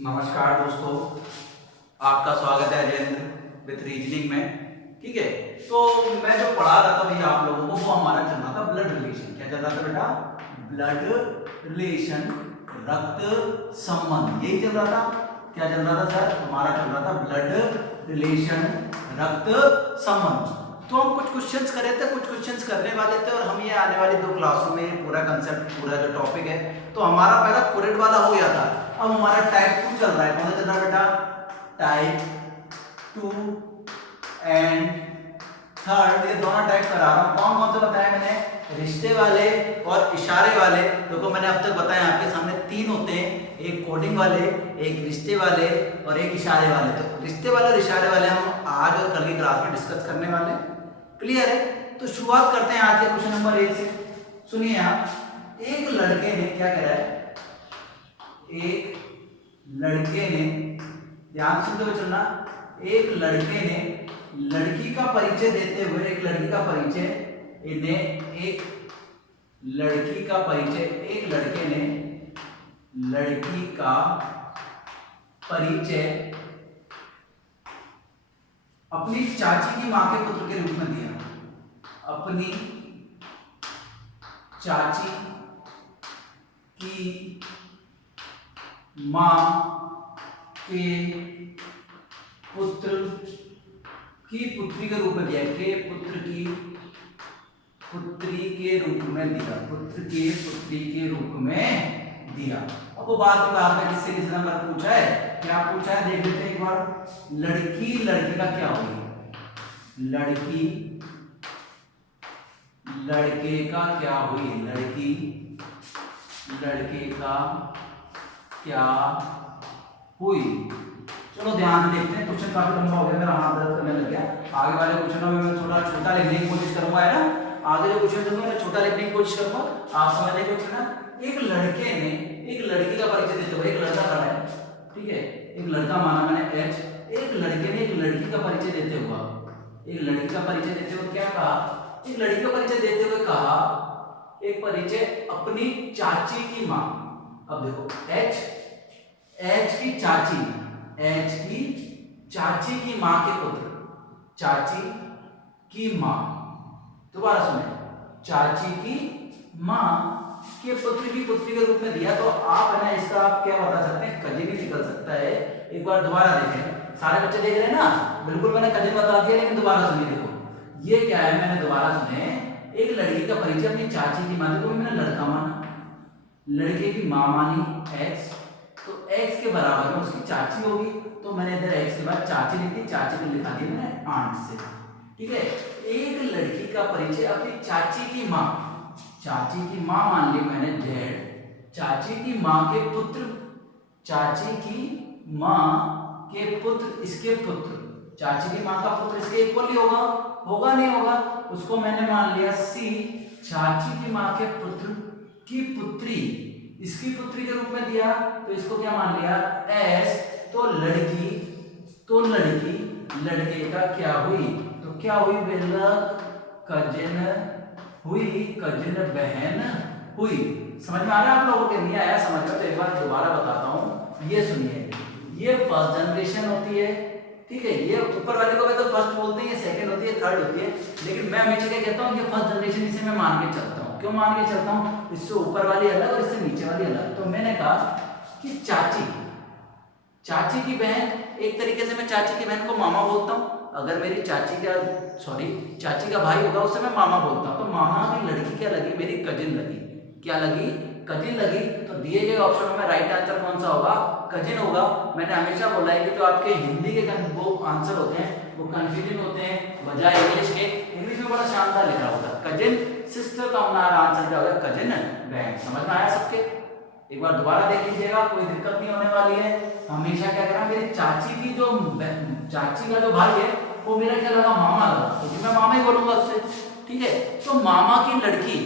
नमस्कार दोस्तों, आपका स्वागत है अजेंद्र विथ रीजनिंग में। ठीक है, तो मैं जो पढ़ा रहा था भैया आप लोगों को, वो हमारा चल रहा था ब्लड रिलेशन। क्या चल रहा था बेटा? ब्लड रिलेशन, रक्त संबंध, यही चल रहा था। क्या चल रहा था सर? हमारा चल रहा था ब्लड रिलेशन, रक्त संबंध। तो हम कुछ क्वेश्चंस कर रहे थे, कुछ क्वेश्चंस करने वाले थे, और हम ये आने वाली 2 क्लासों में पूरा कंसेप्ट, पूरा जो टॉपिक है, तो हमारा पहला कोरेट वाला हो गया था। अब हमारा टाइप 2 चल रहा है। कौन सा चल रहा है बेटा? Type 2 and third. ये दोनों टाइप करा रहा हूं। कौन कौन सा बताया मैंने? रिश्ते वाले और इशारे वाले। देखो मैंने अब तक बताया आपके सामने 3 होते हैं, एक कोडिंग वाले, एक रिश्ते वाले और एक इशारे वाले। तो रिश्ते वाले और इशारे वाले हम आज और कल की क्लास में डिस्कस करने वाले। क्लियर है? तो शुरुआत करते हैं आज के क्वेश्चन नंबर 1 से। सुनिए आप, एक लड़के ने क्या करा है? एक लड़के ने, ध्यान से तो चलना, एक लड़के ने लड़की का परिचय देते हुए, एक लड़की का परिचय, इन्हें एक लड़की का परिचय, एक लड़के ने लड़की का परिचय अपनी चाची की मां के पुत्र के रूप में दिया। अपनी चाची की मां के पुत्र की पुत्री के रूप में दिया। के पुत्र की पुत्री के रूप में दिया। पुत्र के पुत्री के रूप में दिया। अब वो बात की बात है, किससे किस नंबर पूछा है, क्या पूछा है देख लेते हैं एक बार। लड़की लड़के का क्या हुई? लड़की लड़के का क्या हुई? लड़की लड़के का क्या हुई? चलो ध्यान से देखते हैं। क्वेश्चन काफी लंबा हो गया, मेरा हाथ दर्द करने लग गया। आगे वाले क्वेश्चनों में मैं थोड़ा छोटा लिखने की कोशिश करूंगा, है ना। आगे जो क्वेश्चन है मैं छोटा लिखने की कोशिश करूंगा, आप समझने की कोशिश करना। एक लड़के ने एक लड़की का परिचय देते हुए, एक लड़का खड़ा है, ठीक है, एक लड़का माना मैंने एच, एक लड़के ने एक लड़की का परिचय देते हुआ, एक लड़की का परिचय देते हुए क्या कहा? एक लड़की का परिचय देते हुए कहा, एक परिचय अपनी चाची की मां। अब देखो एच की चाची, एच की चाची की मां के पुत्र, चाची की मां, दोबारा सुने, चाची की मां के पुत्र की पुत्री के रूप में दिया। तो आप है ना, इसका आप क्या बता सकते हैं? कजिन ही निकल सकता है। एक बार दोबारा देखें, सारे बच्चे देख रहे हैं ना? बिल्कुल मैंने कजिन बता दिया, लेकिन दोबारा सुनिए। देखो ये क्या है, मैंने दोबारा सुने, एक लड़की का परिचय अपनी चाची की मां। देखो मैंने लड़का माना, लड़के की मां मानी एक्स, तो x के बराबर में उसकी चाची होगी, तो मैंने इधर x के बाद चाची लिख दी, चाची को लिखा दिया मैंने आंट से। ठीक है, एक लड़की का परिचय अपनी चाची की मां, चाची की मां मान ली मैंने जेड, चाची की मां के पुत्र, चाची की मां के पुत्र, इसके पुत्र, चाची की मां का पुत्र इसके इक्वल ही होगा, होगा नहीं होगा, उसको मैंने मान लिया सी, चाची की मां के पुत्र की पुत्री इसकी पुत्री के रूप में दिया, तो इसको क्या मान लिया? एस। तो लड़की लड़के का क्या हुई? तो क्या हुई बेटा? कजिन हुई, कजिन बहन हुई। समझ में आ रहा है आप लोगों के? नहीं आया समझ में तो एक बार दोबारा बताता हूं। ये सुनिए, ये फर्स्ट जनरेशन होती है, ठीक है, ये ऊपर वाले को तो फर्स्ट बोलते हैं, ये सेकंड होती है, थर्ड होती है, लेकिन मैं हमेशा क्या कहता हूं, ये फर्स्ट जनरेशन, इसे मैं मान के चलता हूं। क्यों मान के चलता हूं? इससे ऊपर वाली अलग और इससे नीचे वाली अलग। तो मैंने कहा कि चाची की बहन, एक तरीके से मैं चाची की बहन को मामा बोलता हूं। अगर मेरी चाची का भाई होगा उसे मैं मामा बोलता हूं। तो मामा की लड़की क्या लगी? मेरी कजिन लगी। क्या लगी? कजिन लगी। तो दिए गए ऑप्शनों में राइट आंसर कौन सा होगा? कजिन होगा। मैंने हमेशा बोला है कि जो आपके हिंदी के वो आंसर होते हैं वो कंफ्यूजिंग होते हैं बजाय इंग्लिश के। इंग्लिश में बड़ा शानदार लिखा होता है कजिन सिस्टर, तो हमारा आंसर क्या होगा? कजिन बहन। समझ में आया सबके? एक बार दोबारा देख लीजिएगा, कोई दिक्कत नहीं होने वाली है। हमेशा क्या करना, मेरी चाची की जो चाची का जो भाई है वो मेरा क्या लगा? मामा लगा, क्योंकि मैं मामा ही बोलूंगा उससे। ठीक है, तो मामा की लड़की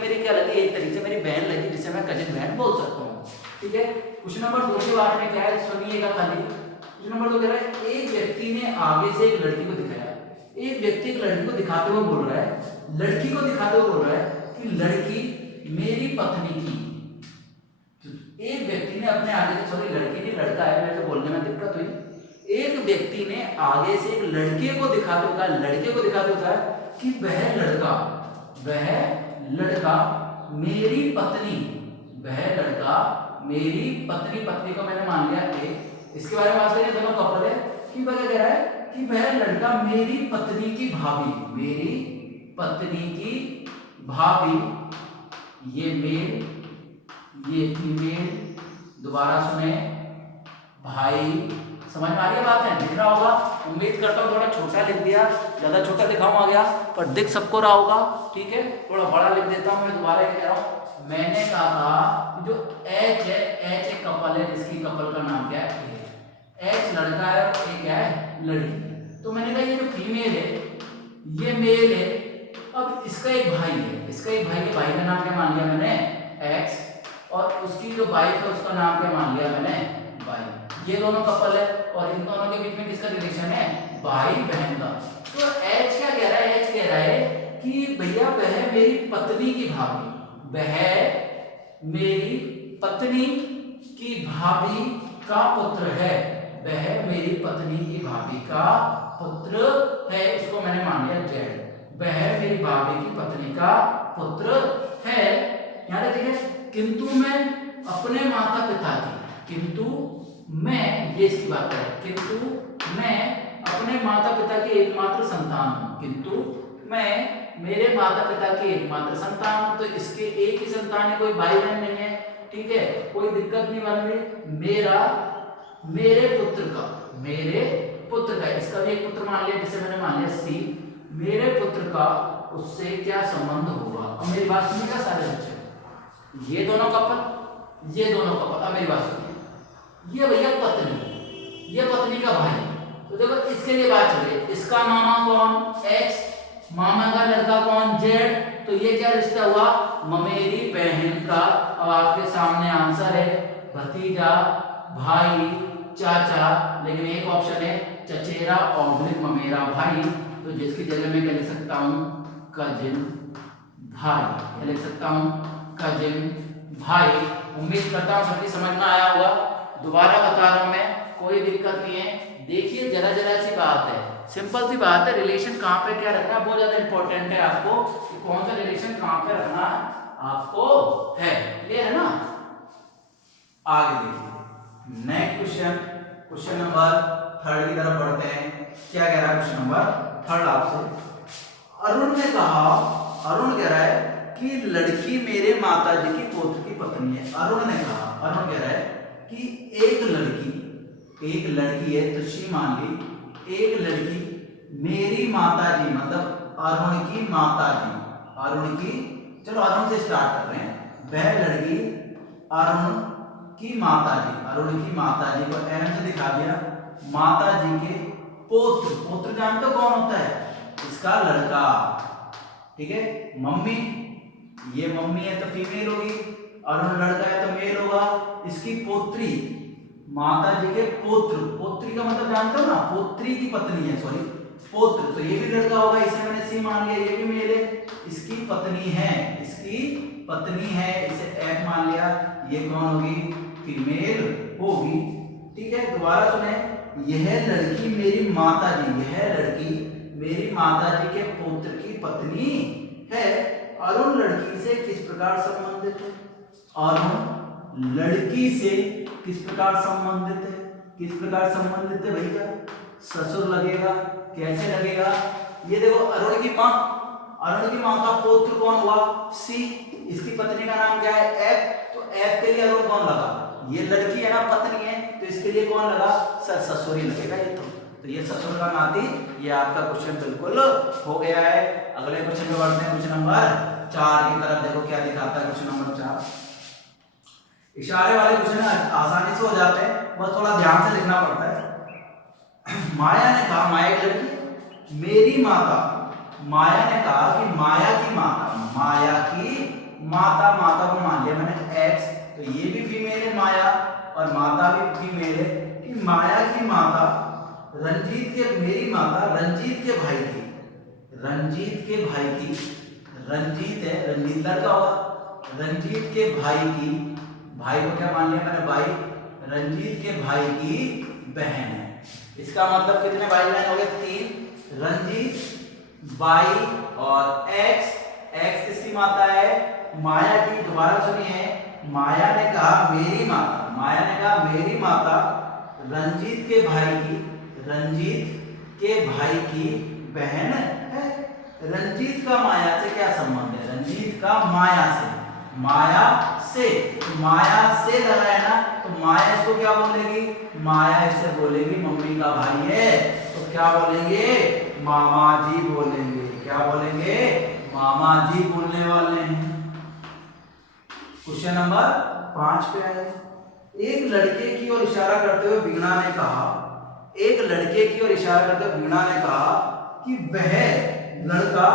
मेरी क्या लगी? एक तरीके से मेरी बहन लगी, जिसे मैं कजिन बहन बोल सकता हूँ। ठीक है, क्वेश्चन नंबर 2 के बारे में क्या है सुनिएगा खाली। क्वेश्चन नंबर 2 कह रहा है, एक व्यक्ति ने आगे से एक लड़की को दिखाया। एक व्यक्ति एक लड़की को दिखाते हुए बोल रहा है, लड़की को दिखाते हुए बोल रहा है कि लड़की मेरी पत्नी की, एक व्यक्ति ने अपने आगे से, सॉरी लड़की नहीं लड़का है, मेरे को बोलने में दिक्कत हुई। एक व्यक्ति ने आगे से एक लड़के को दिखाते हुए कहा, लड़के को दिखाते हुए कहा कि वह लड़का मेरी पत्नी, वह लड़का मेरी पत्नी, पत्नी को मैंने मान लिया ए, इसके बारे में बात करें दोनों कपल है कि वह कह रहा है कि वह लड़का मेरी पत्नी की भाभी, मेरी पत्नी की भाभी, ये मेल ये फीमेल, दोबारा सुने भाई, समझ में आ रही है बात है, दिख रहा होगा, उम्मीद करता हूँ। थोड़ा छोटा लिख दिया, ज्यादा छोटा लिखा हुआ आ गया पर दिख सबको रहा होगा, ठीक है। थोड़ा बड़ा लिख देता हूँ मैं, दोबारा कह रहा हूँ। मैंने कहा था जो एच है, एच एक कपल है जिसकी कपल का नाम क्या है, एच लड़का है और ए क्या है, लड़की। तो मैंने कहा ये जो फीमेल है ये मेल है, अब इसका एक भाई है, इसका एक भाई है, भाई का नाम क्या मान लिया मैंने, एक्स, और उसकी जो वाइफ है उसका नाम क्या मान लिया मैंने, वाई। ये दोनों कपल है और इन दोनों के बीच में किसका रिलेशन है, भाई बहन का। तो एच क्या कह रहा है, एच कह रहा है कि भैया वह मेरी पत्नी की भाभी, वह मेरी पत्नी की भाभी का पुत्र है, वह मेरी पत्नी की भाभी का पुत्र है, इसको मैंने मान लिया जेड, वह मेरी भाभी की पत्नी का पुत्र है। यहाँ देखिए, किंतु मैं अपने माता पिता की, किंतु मैं, ये इसकी बात है, किंतु मैं अपने माता पिता की एकमात्र संतान हूँ, किंतु मैं मेरे माता पिता की एकमात्र संतान हूँ। तो इसके एक ही संतान है, कोई भाई बहन नहीं है, ठीक है, कोई दिक्कत नहीं बन रही। मेरे पुत्र का, इसका भी एक पुत्र मान लिया, जिसे मैंने मान लिया सी, मेरे पुत्र का उससे क्या संबंध होगा। अब मेरी बात सुनिएगा सारे बच्चे, ये दोनों कपल, अब मेरी बात सुनिए, ये भैया पत्नी, ये पत्नी का भाई, तो देखो इसके लिए बात चल रही है, इसका मामा कौन, एक्स, मामा का लड़का कौन, जेड, तो ये क्या रिश्ता हुआ, ममेरी बहन का। अब आपके सामने आंसर है भतीजा, भाई, चाचा, लेकिन एक ऑप्शन है चचेरा ऑब्लिक ममेरा भाई, तो जिसकी जगह मैं क्या लिख सकता हूँ, कजिन भाई, क्या लिख सकता हूँ, कजिन भाई। उम्मीद करता हूँ सबकी समझ में आया होगा। दोबारा बता रहा हूँ मैं, कोई दिक्कत नहीं है। देखिए जरा सी बात है, सिंपल सी बात है, रिलेशन कहाँ पे क्या रखना है बहुत ज्यादा इंपॉर्टेंट है आपको, कि कौन सा रिलेशन कहाँ पे रखना आपको है, क्लियर है ना। आगे देखिए नेक्स्ट क्वेश्चन नंबर 3 की तरफ बढ़ते हैं। क्या कह रहा है क्वेश्चन नंबर 3 आपसे, अरुण ने कहा, अरुण कह रहा है कि लड़की मेरे माताजी की पौत्र की पत्नी है। अरुण ने कहा, अरुण कह रहा है कि एक लड़की है, तो शी मान ली, एक लड़की मेरी माताजी, मतलब अरुण की माताजी, अरुण की, चलो अरुण से स्टार्ट कर रहे हैं, वह लड़की अरुण की माताजी को एम से दिखा दिया, माताजी के पुत्र जानते हो कौन होता है, इसका लड़का, ठीक है। मम्मी, ये मम्मी है तो फीमेल होगी, अरुण लड़का है तो मेल होगा, इसकी पोत्री, माताजी के पोत्री का मतलब जानते हो ना, पोत्री की पत्नी है, सॉरी पुत्र, तो ये भी लड़का होगा, इसे मैंने सी मान लिया, ये भी मेल है, इसकी पत्नी है, इसे एफ मान लिया, ये कौन होगी, फीमेल होगी, ठीक है। दोबारा सुने, यह लड़की मेरी माताजी के पुत्र की पत्नी है। अरुण लड़की से किस प्रकार संबंधित है, अरुण लड़की से किस प्रकार संबंधित है भैया, ससुर लगेगा, कैसे लगेगा, ये देखो अरुण की माँ का पुत्र कौन हुआ, सी, इसकी पत्नी का नाम क्या है, एफ, तो एफ के लिए अरुण कौन लगा, ये लड़की है ना, पत्नी है, तो इसके लिए कौन लगा, ससुर ही लगेगा ये, तो ये ससुर का नाती, ये आपका क्वेश्चन बिल्कुल हो गया है। अगले क्वेश्चन में बढ़ते हैं, क्वेश्चन नंबर 4 की तरफ। देखो क्या दिखाता है क्वेश्चन नंबर 4, इशारे वाले क्वेश्चन आसानी से हो जाते हैं, बस थोड़ा ध्यान से लिखना पड़ता है। माया ने कहा, माया की लड़की, मेरी माता, माया ने कहा कि माया की माता को मान लिया मैंने एक्स, तो ये भी फीमेल है माया, और माता भी फीमेल है, कि माया की माता मेरी माता रंजीत के भाई की, रंजीत है, रंजीत लड़का होगा, रंजीत के भाई की भाई को क्या मान लिया मैंने, भाई रंजीत के भाई की बहन है। इसका मतलब कितने भाई बहन हो गए, 3। रंजीत बाई और एक्स, एक्स किसकी माता है, माया की। दोबारा सुनिए, माया ने कहा मेरी माता, माया ने कहा मेरी माता रंजीत के भाई की, रंजीत के भाई की बहन है। रंजीत का माया से क्या संबंध है, रंजीत का माया से, माया से, माया से लगा है ना, तो माया इसको क्या बोलेगी, माया इसे बोलेगी मम्मी का भाई है, तो क्या बोलेंगे, मामा जी बोलेंगे। क्या बोलेंगे, मामा जी बोलने वाले हैं। क्वेश्चन नंबर 5 पे आए। एक लड़के की ओर इशारा करते हुए वीणा ने कहा, एक लड़के की ओर इशारा करते हुए वीणा ने कहा कि वह लड़का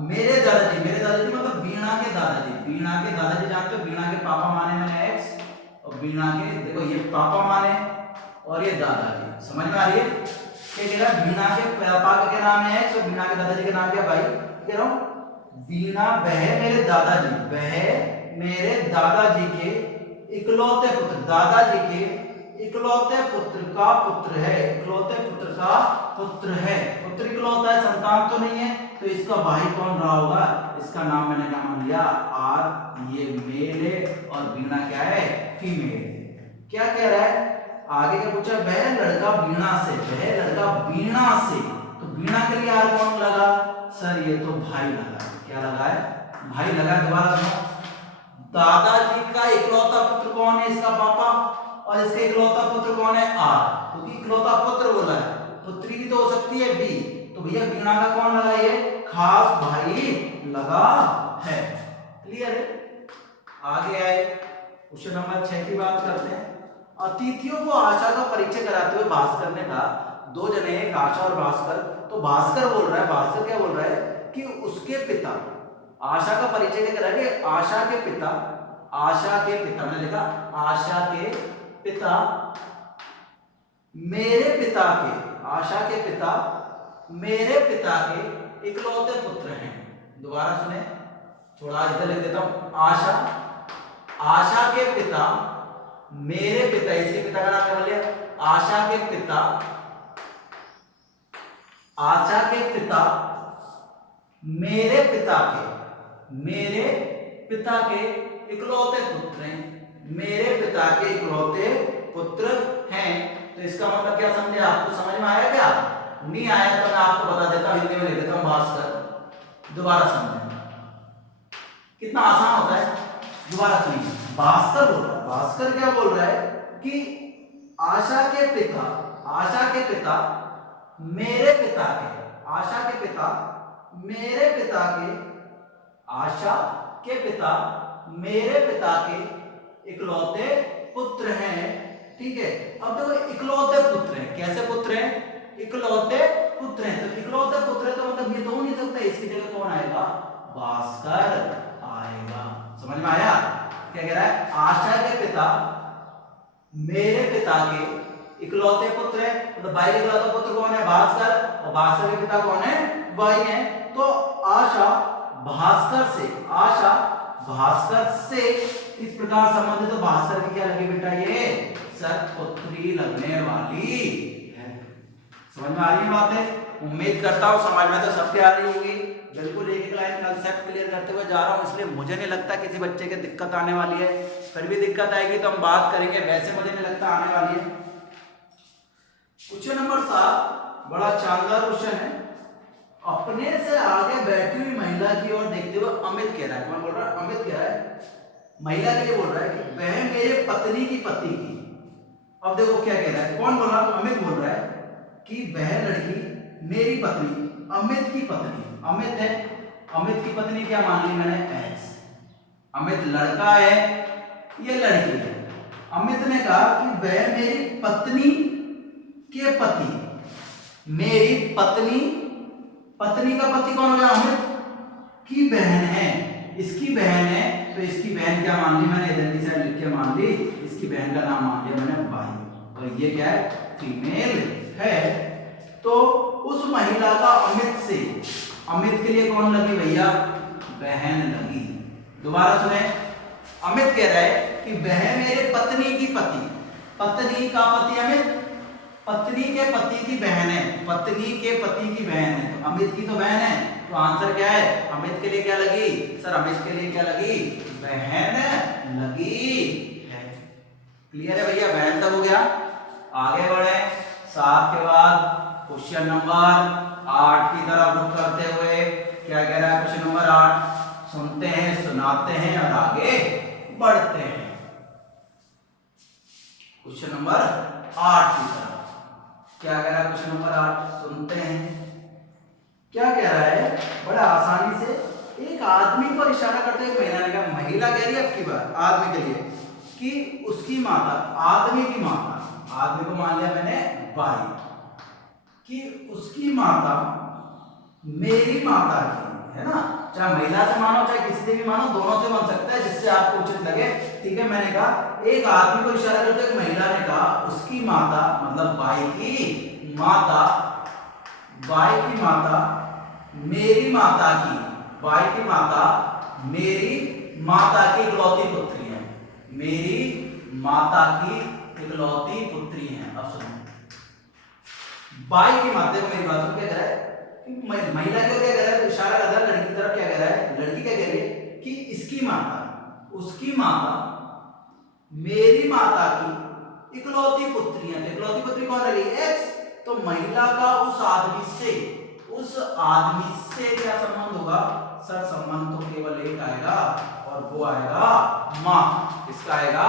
मेरे दादाजी, मेरे दादाजी मतलब वीणा के दादाजी, वीणा के दादाजी जानते हो, वीणा के पापा माने मैंने एक्स, और वीणा के देखो ये पापा माने और ये दादाजी, समझ में आ रही है। क्या कह रहा है, वीणा के पापा का क्या नाम है एक्स और वीणा के दादाजी का नाम क्या भाई, कह रहा हूं वीणा वह मेरे दादाजी, वह मेरे दादाजी के इकलौते पुत्र, दादाजी के इकलौते पुत्र का पुत्र है, इकलौते पुत्र का पुत्र है। पुत्र इकलौता है, संतान तो नहीं है, तो इसका भाई कौन रहा होगा, इसका नाम मैंने क्या मान लिया आर, ये मेल है और वीणा क्या है, फीमेल। क्या कह रहा है आगे क्या पूछा, वह लड़का वीणा से, वह लड़का वीणा से, तो वीणा के लिए आर कौन लगा सर, ये तो भाई लगा। क्या लगा है, भाई लगा। दोबारा सुनो, दादाजी का इकलौता पुत्र कौन है, इसका पापा, और इसका इकलौता पुत्र कौन है आर, क्योंकि इकलौता पुत्र बोला है, पुत्री भी तो हो सकती है बी, तो भैया वीणा का कौन लगा, ये खास भाई लगा है। क्लियर है। आगे आए क्वेश्चन नंबर 6 की बात करते हैं। अतिथियों को आशा का परिचय कराते हुए भास्कर ने कहा, दो जने एक आशा और भास्कर, तो भास्कर बोल रहा है, भास्कर क्या बोल रहा है कि उसके पिता, आशा का परिचय क्या करा कि आशा के पिता, आशा के पिता, मैंने लिखा आशा के पिता मेरे पिता के, आशा के पिता मेरे पिता के इकलौते पुत्र हैं। दोबारा सुने, थोड़ा इधर लिख देता हूं, आशा, आशा के पिता मेरे पिता, इसके पिता का नाम क्या बोल लिया, आशा के पिता, आशा के पिता मेरे पिता के, मेरे पिता के इकलौते पुत्र हैं, मेरे पिता के इकलौते पुत्र हैं। तो इसका मतलब क्या समझे, आपको समझ में आया क्या, नहीं आया तो मैं आपको बता देता हूं, हिंदी में लिख देता हूं भास्कर, दोबारा समझें, कितना आसान होता है। दोबारा सुनिए, भास्कर बोल रहा है, भास्कर क्या बोल रहा है कि आशा के पिता, आशा के पिता मेरे पिता के, आशा के पिता मेरे पिता के, आशा के पिता मेरे पिता के इकलौते पुत्र हैं। ठीक है, अब देखो इकलौते पुत्र हैं, कैसे पुत्र हैं, इकलौते पुत्र हैं, तो इकलौते पुत्र है तो मतलब ये तो हो नहीं सकता, इसकी जगह कौन आएगा, भास्कर आएगा। समझ में आया। क्या कह रहा है, आशा के पिता मेरे पिता के इकलौते पुत्र है, मतलब भाई के इकलौते पुत्र कौन है, भास्कर, और भास्कर के पिता कौन है, भाई है। तो आशा भास्कर से, आशा भास्कर से इस प्रकार संबंधित, तो भास्कर की क्या लगी बेटा, ये सत्पुत्री लगने वाली है। समझ में आ रही है बातें, उम्मीद करता हूं समझ में तो सबके आ रही होगी। बिल्कुल एक एक लाइन कंसेप्ट क्लियर करते हुए जा रहा हूं, इसलिए मुझे नहीं लगता किसी बच्चे के दिक्कत आने वाली है, फिर भी दिक्कत आएगी तो हम बात करेंगे, वैसे मुझे नहीं लगता आने वाली है। क्वेश्चन नंबर 7 बड़ा शानदार क्वेश्चन है। अपने से आगे बैठी हुई महिला की ओर देखते हुए अमित कह रहा है, कौन बोल रहा है, अमित कह रहा है, महिला के लिए बोल रहा है कि वह मेरे पत्नी की पति की। अब देखो क्या कह रहा है, कौन बोल रहा है, अमित बोल रहा है कि वह लड़की मेरी पत्नी, अमित की पत्नी, अमित है, अमित की पत्नी क्या मान ली मैंने, एक्स, अमित लड़का है, ये लड़की है। अमित ने कहा कि वह मेरी पत्नी के पति, मेरी पत्नी, पत्नी का पति कौन हो गया, अमित की बहन है, इसकी बहन है, तो इसकी बहन क्या मान ली मैंने, इधर की साइड लिख के मान ली, इसकी बहन का नाम मान लिया मैंने भाई, और ये क्या है, फीमेल है। तो उस महिला का अमित से, अमित के लिए कौन लगी भैया, बहन लगी। दोबारा सुने, अमित कह रहा है कि वह मेरे पत्नी की पति, पत्नी का पति अमित, पत्नी के पति की बहन है, पत्नी के पति की बहन है, तो अमित की तो बहन है, तो आंसर क्या है? अमित के लिए क्या लगी सर? अमित के लिए क्या लगी? बहन लगी है। क्लियर है भैया? बहन तक हो गया। आगे बढ़े 7 के बाद क्वेश्चन नंबर 8 की तरफ रुख करते हुए क्या कह रहा है? क्वेश्चन नंबर 8 सुनते हैं, सुनाते हैं और आगे बढ़ते हैं। क्वेश्चन नंबर 8 की तरफ क्या कह रहा है? क्वेश्चन नंबर 8 सुनते हैं। क्या कह रहा है? बड़ा आसानी से एक आदमी को इशारा करते हुए महिला ने कहा, महिला कह रही है अब की बात आदमी के लिए कि उसकी माता, आदमी की माता, आदमी को मान लिया मैंने बाई, कि उसकी माता मेरी माता की, है ना? चाहे महिला से मानो चाहे किसी से भी मानो, दोनों से बन सकता है, जिससे आपको उचित लगे। ठीक है, मैंने कहा एक आदमी को इशारा करते हुए महिला ने कहा उसकी माता मतलब बाई की माता, बाई की माता मेरी माता की, बाई की माता मेरी माता की इकलौती पुत्री है, मेरी माता की इकलौती पुत्री है। अब सुनो, बाई की माता को मेरी बात को क्या कह रहा है? महिला को क्या कह रहा है? इशारा कर रहा है लड़की की तरफ। क्या कह रहा है? लड़की क्या कह रही है कि इसकी माता, उसकी माता मेरी माता की इकलौती पुत्री है। तो इकलौती पुत्री कौन रही? एक्स। तो महिला का उस आदमी से क्या संबंध होगा सर? संबंध तो केवल एक आएगा और वो आएगा माँ। किसका आएगा?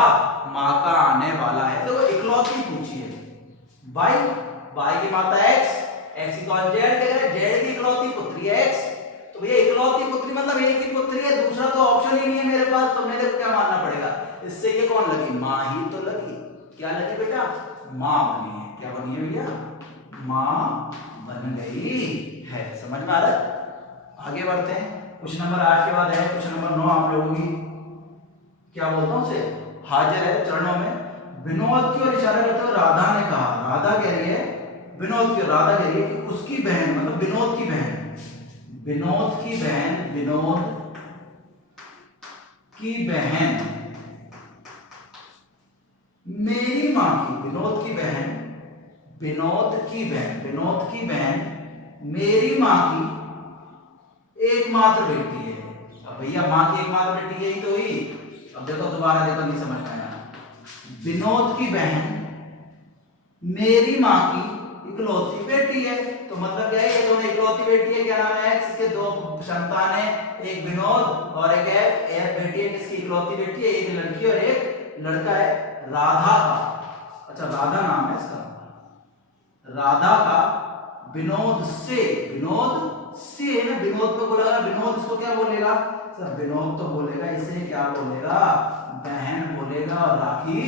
माँ का आने वाला है। तो वो इकलौती पूछी है। बाई की माता एक्स, एक्स की कौन? जेड कह रहा है, जेड की इकलौती पुत्री है एक्स। तो ये इकलौती पुत्री मतलब एक ही पुत्री है, दूसरा तो ऑप्शन ही नहीं है मेरे पास। तो मेरे को क्या मानना पड़ेगा? इससे ये कौन लगी? माँ ही तो लगी। क्या लगी बेटा? माँ बनी है। क्या बनी है भैया? माँ बन गई है। समझ में आ रहा है? आगे बढ़ते हैं। क्वेश्चन नंबर 8 के बाद है क्वेश्चन नंबर 9। आप लोगों की क्या बोलता हूँ उसे हाजिर है चरणों में। विनोद की ओर इशारा करते हुए राधा ने कहा, राधा कह रही है विनोद की, राधा कह रही है कि उसकी बहन मतलब विनोद की बहन, विनोद की बहन, विनोद की बहन मेरी माँ की, विनोद की बहन, विनोद की बहन, विनोद की बहन मेरी माँ की एकमात्र बेटी है। अब भैया माँ की एकमात्र बेटी यही तो हुई। अब देखो दोबारा देखो, नहीं समझ में आया। विनोद की बहन मेरी माँ की इकलौती बेटी है। तो मतलब क्या है? ये दोनों इकलौती बेटी है। क्या नाम है? एक्स। इसके दो संतान है, एक विनोद और एक एफ। एफ बेटी है, किसकी? इकलौती बेटी है। एक लड़की और एक लड़का है राधा का। अच्छा, राधा नाम है इसका। राधा का विनोद से, विनोद से है ना, विनोद को बोलेगा, विनोद इसको क्या बोलेगा सर? विनोद तो बोलेगा, इसे क्या बोलेगा? बहन बोलेगा। और राखी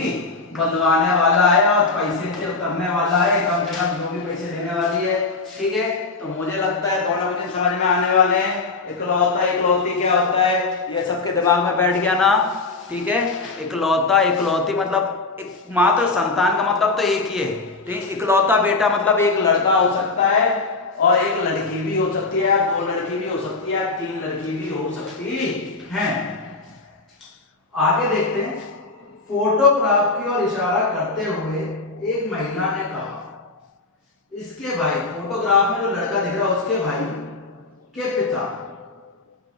बंधवाने वाला है और पैसे से उतरने वाला है, कम से कम जो भी पैसे देने वाली है। ठीक है, तो मुझे लगता है दोनों मुझे समझ में आने वाले हैं। इकलौता इकलौती क्या होता है ये सबके दिमाग में बैठ गया ना? ठीक है, इकलौता इकलौती मतलब एकमात्र संतान का मतलब तो एक ही है। ठीक, इकलौता बेटा मतलब एक लड़का हो सकता है और एक लड़की भी हो सकती है, दो लड़की भी हो सकती है, तीन लड़की भी हो सकती है। आगे देखते हैं। फोटोग्राफ की ओर इशारा करते हुए एक महिला ने कहा इसके भाई, फोटोग्राफ में जो लड़का दिख रहा है उसके भाई के पिता।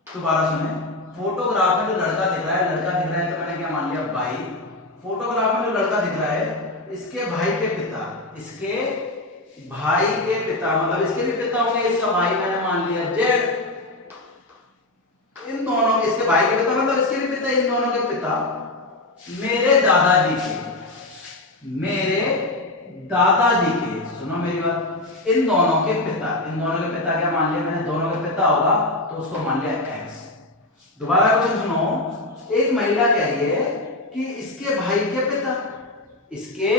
दोबारा सुने, फोटोग्राफ में जो लड़का दिख रहा है, लड़का दिख रहा है तो मैंने क्या मान लिया? भाई। फोटोग्राफ में जो लड़का दिख रहा है इसके भाई के पिता, इसके भाई के पिता मतलब इसके भी पिता होंगे। इसका भाई मैंने मान लिया जेड। इन दोनों, इसके भाई के पिता मतलब इसके भी पिता, इन दोनों के पिता मेरे दादाजी के, मेरे दादाजी के, सुनो मेरी बात, इन दोनों के पिता, इन दोनों के पिता क्या मान लिया मैंने? दोनों के पिता होगा तो उसको मान लिया एक्स। दोबारा क्वेश्चन सुनो। एक महिला कह रही है कि इसके भाई के पिता, इसके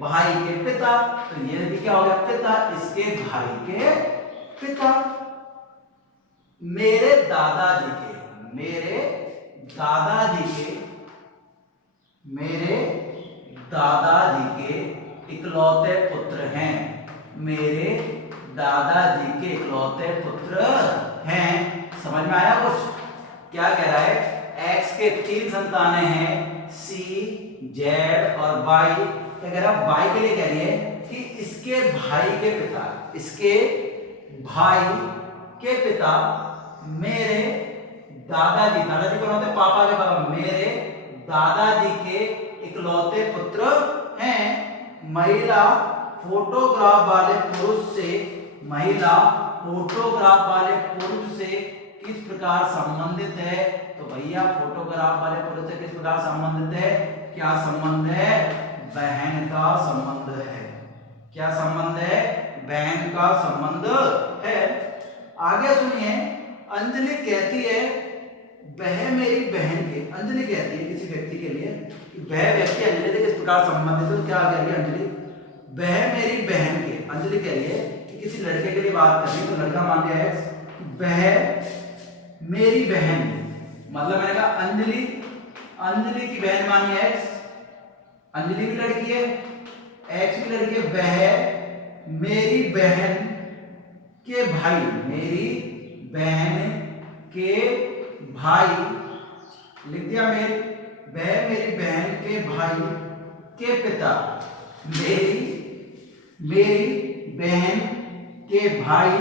भाई के पिता, तो ये भी क्या हो गया? पिता। इसके भाई के पिता मेरे दादाजी के, मेरे दादाजी के इकलौते पुत्र हैं, मेरे दादाजी के इकलौते पुत्र हैं। समझ में आया कुछ? क्या कह रहा है? एक्स के 3 संतानें हैं, सी, जेड और वाई। क्या कह रहा है? वाई के लिए कह रही है कि इसके भाई के पिता, इसके भाई के पिता मेरे दादाजी, दादाजी कौन होते हैं? पापा के पापा, मेरे दादाजी के इकलौते पुत्र हैं। महिला फोटोग्राफ वाले पुरुष से, महिला फोटोग्राफ वाले पुरुष से किस प्रकार संबंधित है? तो भैया फोटोग्राफ वाले पुरुष से किस प्रकार संबंधित है? क्या संबंध है? बहन का संबंध है। क्या संबंध है? बहन का संबंध है। आगे सुनिए, अंजलि कहती है वह मेरी बहन के, अंजलि कहती है किसी व्यक्ति के लिए कि वह व्यक्ति अंजलि से किस प्रकार संबंधित है। तो क्या कह रही है अंजलि? वह मेरी बहन के, अंजलि कह रही है कि किसी लड़के के लिए बात कर रही है, तो लड़का मान लिया है वह मेरी बहन, मतलब मैंने कहा अंजलि, अंजलि की बहन मानी एक्स, अंजलि भी लड़की है, एक्स भी लड़की है, वह मेरी बहन के भाई, मेरी बहन के भाई, लिख दिया मेरी, वह मेरी बहन के भाई के पिता, मेरी बहन के भाई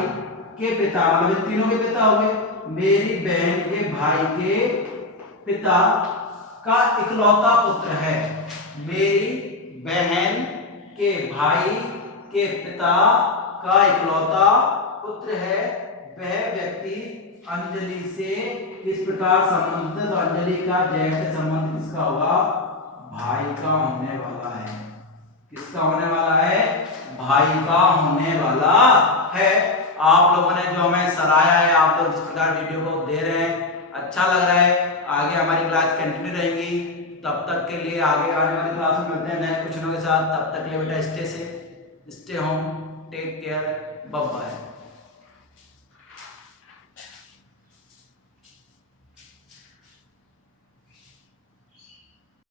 के पिता, मतलब तीनों के पिता हो गए, मेरी बहन के भाई के पिता का इकलौता पुत्र है। मेरी बहन के भाई के पिता का इकलौता पुत्र है। वह व्यक्ति अंजलि से किस प्रकार संबंधित है? तो अंजलि का जैड से संबंध किसका होगा? भाई का होने वाला है। किसका होने वाला है? भाई का होने वाला है। आप लोगों ने जो हमें सराहा है, आप लोग जिस प्रकार वीडियो को दे रहे हैं, अच्छा लग रहा है। आगे हमारी क्लास कंटिन्यू रहेगी। तब तक के लिए आगे आने वाली क्लास में मिलते हैं नए क्वेश्चनों के साथ। तब तक के लिए बेटा stay home, take care, bye bye.